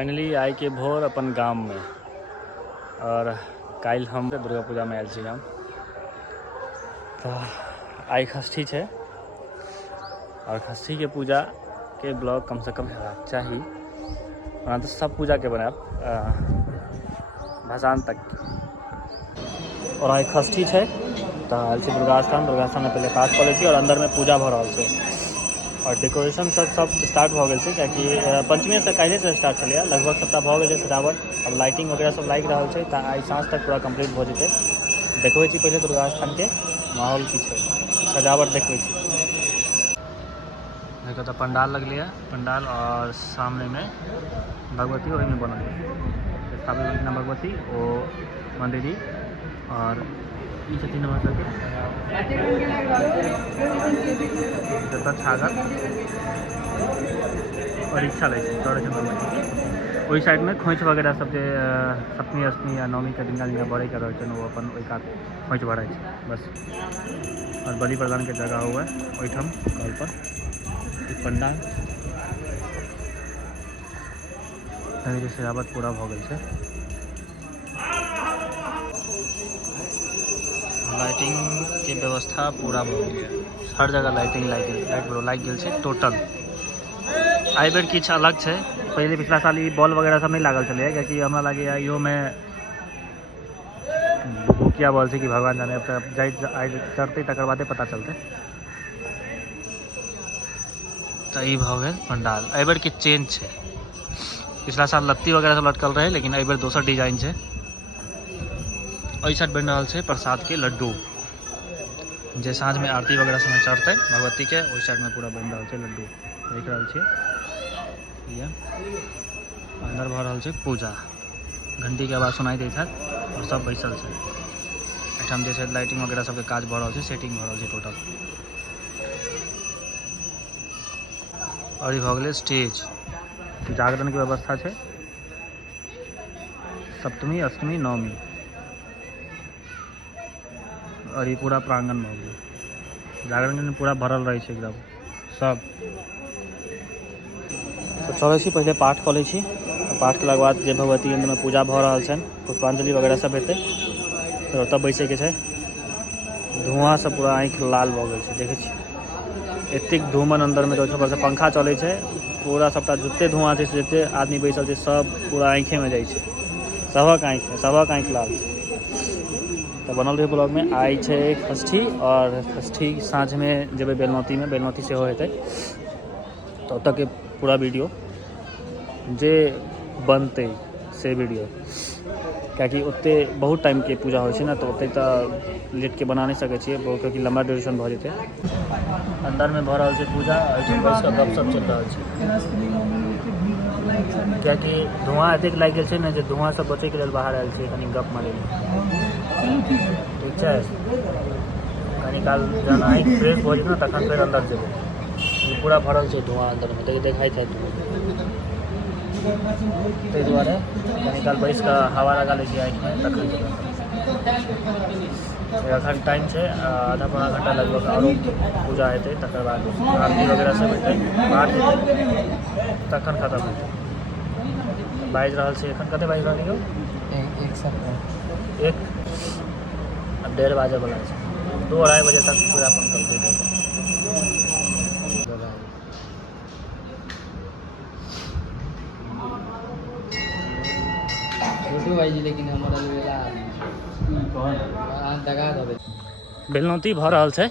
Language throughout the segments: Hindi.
फाइनली आए के भोर अपन गाम में और काल हम दुर्गा पूजा में आयल छी हम। तो आई षष्ठी है और षष्ठी के पूजा के ब्लॉग कम से कम हेबाक चाही। तो सब पूजा के बनाब भसान तक। और आई षष्ठी है तो आयल छी दुर्गा स्थान में पहले पाठ कर ली और अंदर में पूजा भ रहा है और डेकोरेशन सब स्टार्ट हो गए कि पंचमी से काले से स्टार्ट चलिए लगभग सबटा भ गए सजावट। अब लाइटिंग वगैरह सब लाग रहा है तो आई साँझ तक पूरा कंप्लीट हो जते। देखबे पहले दुर्गा स्थान के माहौल की सजावट देखबे। देखो तो पंडाल लगल है, पंडाल और सामने में भगवती वही में बनल है स्थापित भगवती वो मंदिर ही और छथिन मतलब छागर और इच्छा लगे चौड़े वही साइड में खोइच वगैरह सब जो सप्तमी अष्टमी या नवमी के दिन बढ़े के रहे वो अपन वही काट खोइच बढ़े बस। और बलि प्रदान के जगह हुआ है वहीठम कल पर पंडाल के सजावट पूरा हो गई है। लाइटिंग के व्यवस्था पूरा हो गई है, हर जगह लाइटिंग लाइट गई टोटल। आई बेर किछ अलग है, पहले पिछला साल बॉल वगैरह सब नहीं लागल चले क्योंकि हमारा लगे इो में भूकिया बॉल से कि भगवान जाने चढ़ते तक बादे पता चलते। तो ये भ गए पंडाल। आई बेर के चेंज है, पिछला साल लत्ती वगैरह सब लटकल रहे लेकिन आई बेर दोसर डिजाइन है। साइड बन रहा है प्रसाद के लड्डू जे साँझ में आरती वगैरह समय चढ़ते भगवती के वही साइड में पूरा बन रहा है लड्डू देख रहा है। अंदर भ रहा है पूजा, घंटी के आवाज सुनाई देता और सब बैसल है एठाम जैसे लाइटिंग वगैरह सबके काज भ रहा है, सेटिंग भ रहा है टोटल। और ये भ गए स्टेज, जागरण की व्यवस्था है सप्तमी अष्टमी नवमी और ये पूरा प्रांगण में हो गया जागरण पूरा भरल रहे एकदम सब। तो चले पहले पाठ कर ली, पाठ के बाद जे भगवती अंदर में पूजा भ रहा है पुष्पांजलि वगैरह सब हेतु तो तब बैसे के धुआं सब पूरा आँख लाल भ गई देखे एतिक धूमन अंदर में ऊपर से पंखा चले पूरा सबटा जते धुआं है जते आदमी बैसल है सब पूरा आँखे में जाए सबक आँख लाल। तो बनल रहे ब्लॉग में आई है षष्ठी और षष्ठी साँझ में जब बेलमती से होते तो तक के पूरा वीडियो जे बनते से वीडियो क्या उतने बहुत टाइम के पूजा हो ना तो उतने तो लेट के बना नहीं सके क्योंकि लंबा ड्यूरेशन भ जते। अंदर में भ रहा है पूजा और गपशप चल रहा है क्या धुआं अधिक लग गए ना जो धुआं सब बचे के लिए बाहर आयल कनी गप मारे ठीक है कनी काल जन आँख फ्रेश हो ना तखन फिर अंदर जेबे पूरा भरल है धुआं अंदर में देखाई था ते दुआरे कनी काल बैस का हवा लगा ली आँख में तखन एखन टाइम है आधा पौना घंटा लगभग और पूजा हेतु तक बाद आरती वगैरह सब हेतु पाठ हेतु तखन खत्म हेतु। बाजि रहा है एखन कते बाजि रहा एक 1:30 बाजे वाला है 2-2:30 बजे तक पूरा अपन कंप्लीट होगा। लेकिन बेलनौती भ रहा है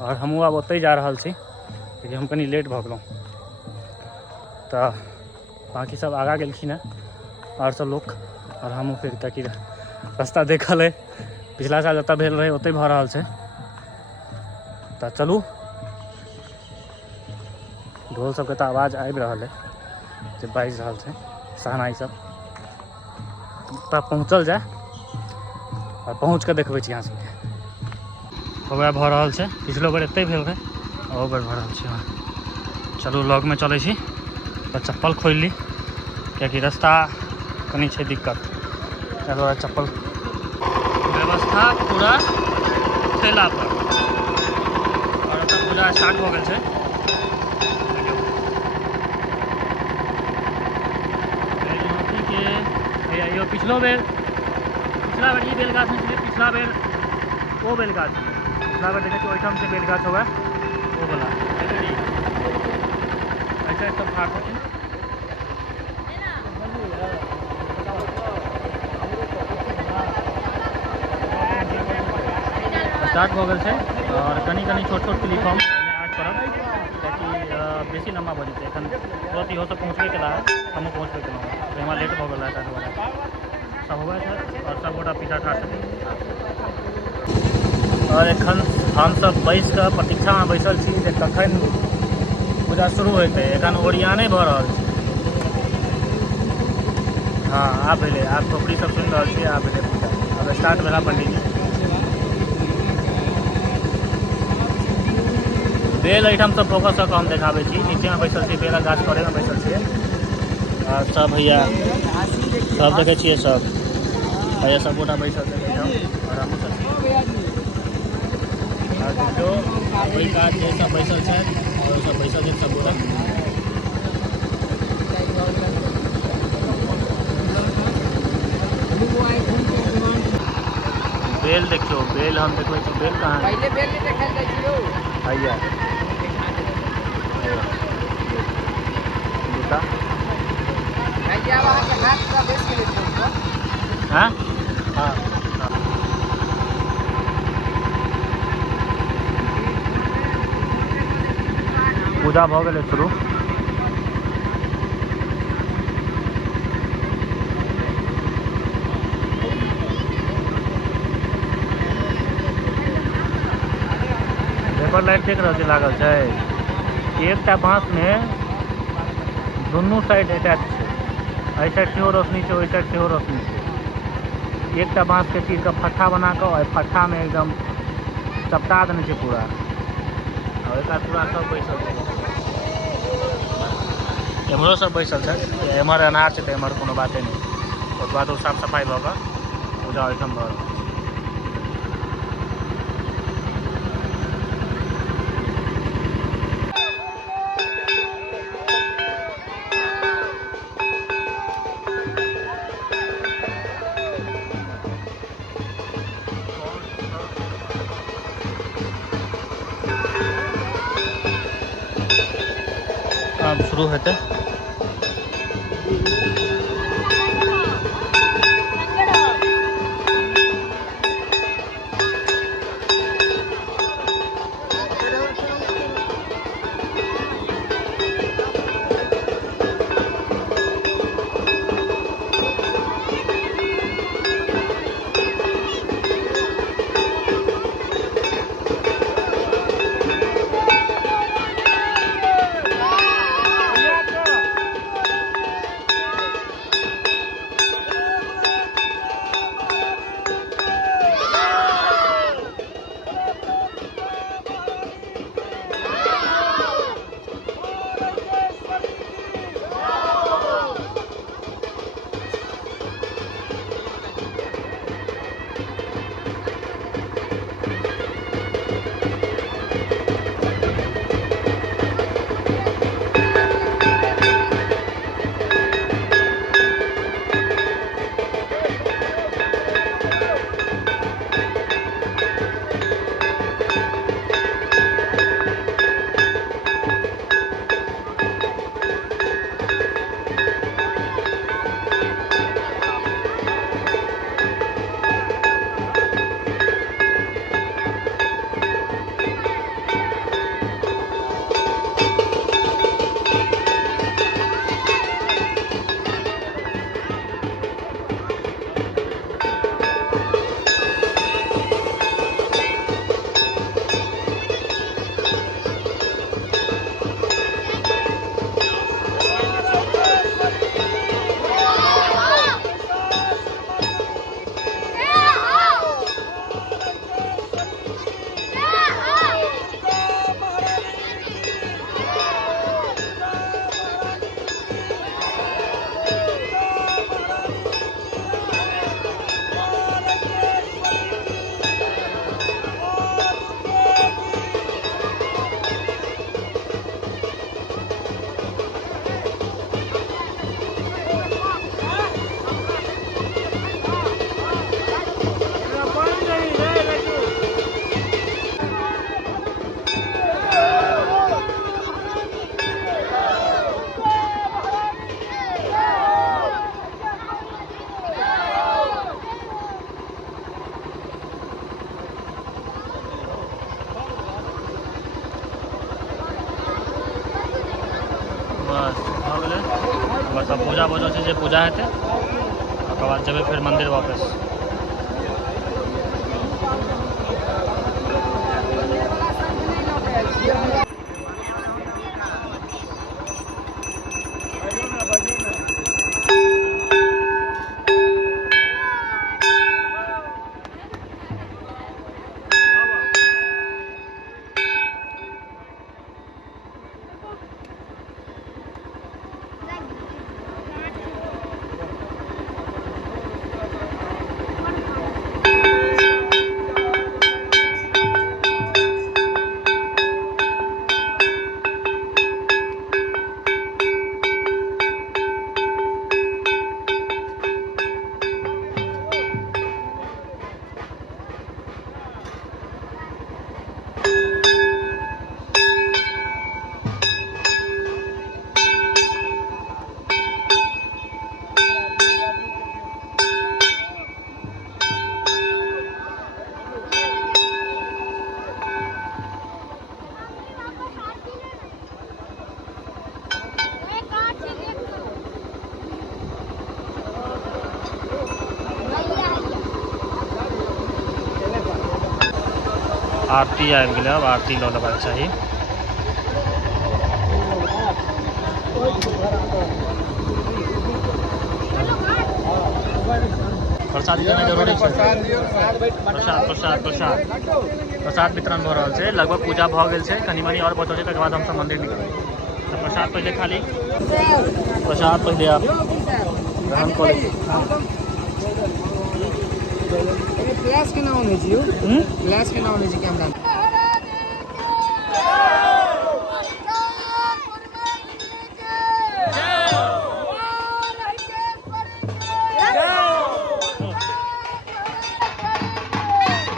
और हमू अब ओते जा रहा है क्योंकि हम कनी लेट भ गलूँ तो बाकी सब आगा गेलखिन है और सब लोग और हम फिर तक रास्ता देखल है पिछला साल जत भेल रहे ओते भ रहा है। तो चलू ढोल सबके तो आवाज़ आबि रहा है जो बाजि रहा है सहनाई सब तब पहुँचल जाए और पहुँच के देखबे यहाँ सबके वह भ रहा है। पिछलो बेर एते भेल रहे और बेर भ रहा है। चलू लॉग में चले तो चप्पल खोल ली क्या रास्ता कनी है दिक्कत द्वारा चप्पल व्यवस्था पूरा ठेला पर और पूजा स्टार्ट हो गए यो पिछलो बेर पिछला बेर ई बेलगाछ में छलै, पिछला बेर ओ बेलगाछ में, पिछला बेर देखे ओहिठाम से बेलगाछ हुआ वो वाला ऐसा सब फाट होती स्टार्ट हो गए और कनी कनी छोट छोट क्लिप हम ऐड करब ताकि बेसी लम्बा भऽ जेतै। एखन तुरंत इहो सब पहुँचबे केला है, हमहूँ पहुँचबे केलहुँ, तो हमरा लेट भऽ गेल है ताहि दुआरे सब हुआ छै और सब गोटा पीछा ठाढ़ छथिन। और एखन हमसब बैस कऽ प्रतीक्षा में बैसल छी जे कखन पूजा शुरू हेतै। एखन ओरियाने भऽ रहल छै। हाँ आब भेलै, आब खोपड़ी सब सुनि रहल छियै, आब भेलै पूजा, आब स्टार्ट भेला पंडित जी। बेल एहिठाम सब फोकस कऽ हम देखाबै छी, नीचे में बैसल छी, बेलक गाछ तोड़े में बैसल छियै और सब भैया सब देखे छियै, सब भैया सब गोटा बैसल छै एहिठाम और हमहूँ सब और देखियौ ओहि कात जे सब बैसल छथि और सब बैसल छथि सब गोटा। बेल देखियो, बेल हम देखबै छी, बेल कहाँ है? पहले बेल नहीं देखल जाइ छियो भैया जूता भैया वहां के हाथ का बेच के लेते हो। हां हां पूजा भऽ गेलै शुरू। लाइट देख रहे लागल है, एकटा बाँस में दुनू साइड अटैच है, एहि साइड से रोशनी है, ओहि साइड से रोशनी है। एकटा बाँस के चीर के फट्ठा बना के और फट्ठा में एकदम चपटा देने छै पूरा, और एक पूरा सब बैसल है, एम्हरो सब बैसल है, एम्हर अनार है तो एम्हर कोनो बाते नहीं। उसके बाद वो साफ सफाई भऽ कऽ पूजा ओहिठाम भऽ रहल। अब शुरू होते सब पूजा बजल छै, जे पूजा हेतै ओकर बाद जेबै फिर मंदिर वापस। आरती आबि गेलै, अब आरती लऽ लेबाक चाही। प्रसाद देना जरूरी छै। प्रसाद वितरण भऽ रहल छै, लगभग पूजा भऽ गेल छै, कनि मनि और बचल छै, तकर बाद हमसब मंदिर निकलबै। तऽ प्रसाद पहिले खाली, प्रसाद पहिले आप ग्रहण कऽ ली। फ्लैश के नाम है जी, फ्लैश के नाम है जी कैमरा।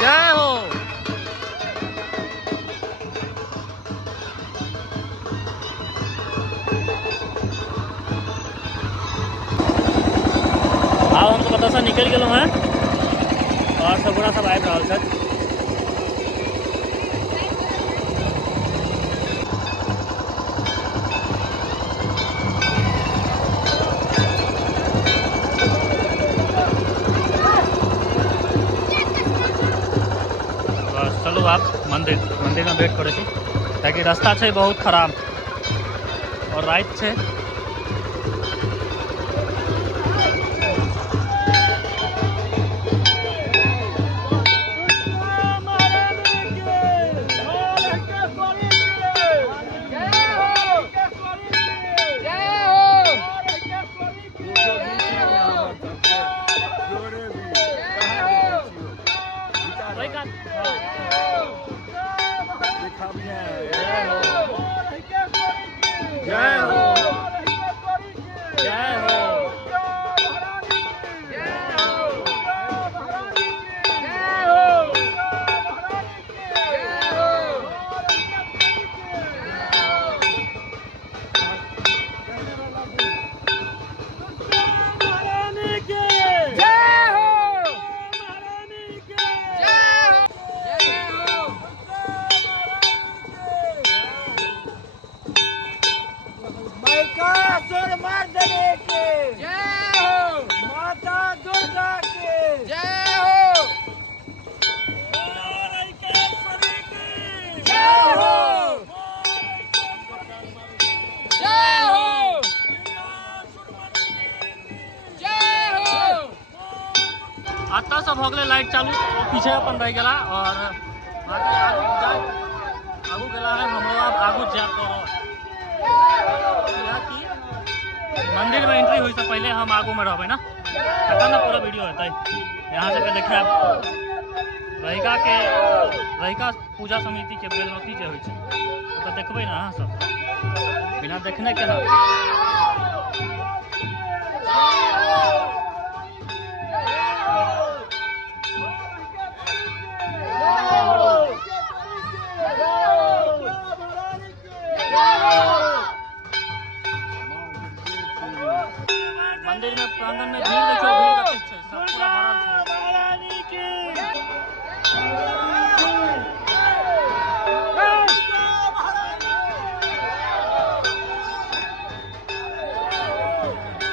जय हो। आब हम सब एतऽसँ निकलि गेलहुँ हैं और सब गोरा सब आबि रहल छथि। बस चलू आब मंदिर में वेट करै छी, कियाकि रास्ता छै बहुत खराब और राति छै। आता सब हो गए लाइट चालू, पीछे अपन रह गया और आगू गला है। हम लोग अब आगू जाए मंदिर में एंट्री हुई से पहले हम आगू में रहबे ना, तखन ना पूरा वीडियो होता है। यहाँ से देखे रहिका पूजा समिति के बेलौती जे होइ छै तो देखबै ना अहाँ सब, बिना देखने केना। मंदिर में प्रांगण में भीड़ देखो, भीड़ कतेक छै, सब पूरा भरल छै।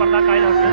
पर्दा कायल हटे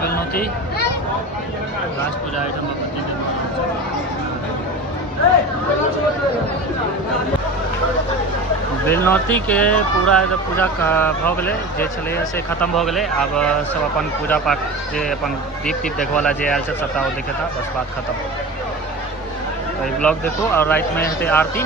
बेलनौती लास्ट पूजा आइटम बेलनौती के पूरा पूजा भ गए जे छले से खत्म भ गए। अब सब अपन पूजा पाठ जे अपन दीप तीप देखवाला जे आयल छे सबटा वो देखेता बस बात खत्म। तो ब्लॉग देखो और रात में हेतै आरती।